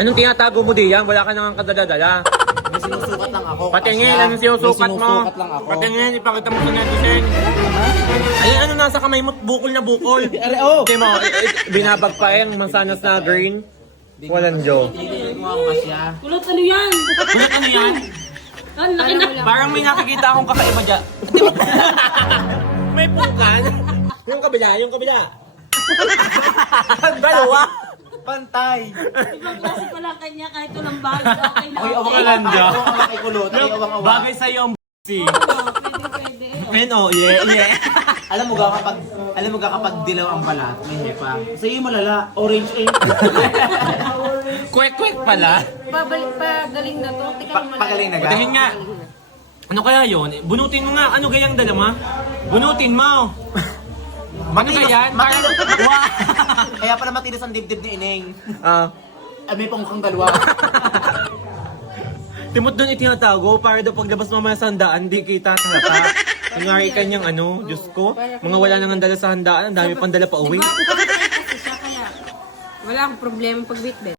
Anong tinatago mo diyan? Wala ka nang kadadala. May sinusukat lang ako. Patingin, anong sinusukat mo? Sinusukat lang ako. Patingin, ipakita mo sa netizen. Ay, ano nasa kamay mo? Bukol na bukol. Oh! Tingin mo, binabag pa yung mansanas na green. Walang joke. Hindi mo ako kasya. Kulot ano yan? Kulit ano yan? Ang laki na. Parang may nakikita akong kakaiba dyan. May pukan. Yung kabila, yung kabila. Dalawa. Pantay! Ibang klase pala kanya kahit walang bag. Okay na. Ay, Okay. awang-awang. Awang-awang kay kulot. Ay, awang-awang. Bagay sa'yo ang b***y. Pwede. Ayun o, yeah. Alam mo kapag dilaw ang balat, may hepa. Sa'yo malala, orange ink. Kwek-kwek pala. Pagaling na to. Tika mo Pagaling na ga? Patahin nga. Ano kaya yun? Bunutin mo nga. Ano gayang dala mo? Bunutin mo. Ano gayan? Kaya pala matinis ang dibdib ni Ineng. Ah. Ay, may pangkang dalawa. Timot doon itinatago para daw paglabas mamaya sa handaan, di kita halata. Kunwari kanyang ano, Diyos ko, mga wala nang dala sa handaan, ang dami pang dala pa uwi. Diba? Kasi siya kaya wala akong problema pag bitbit.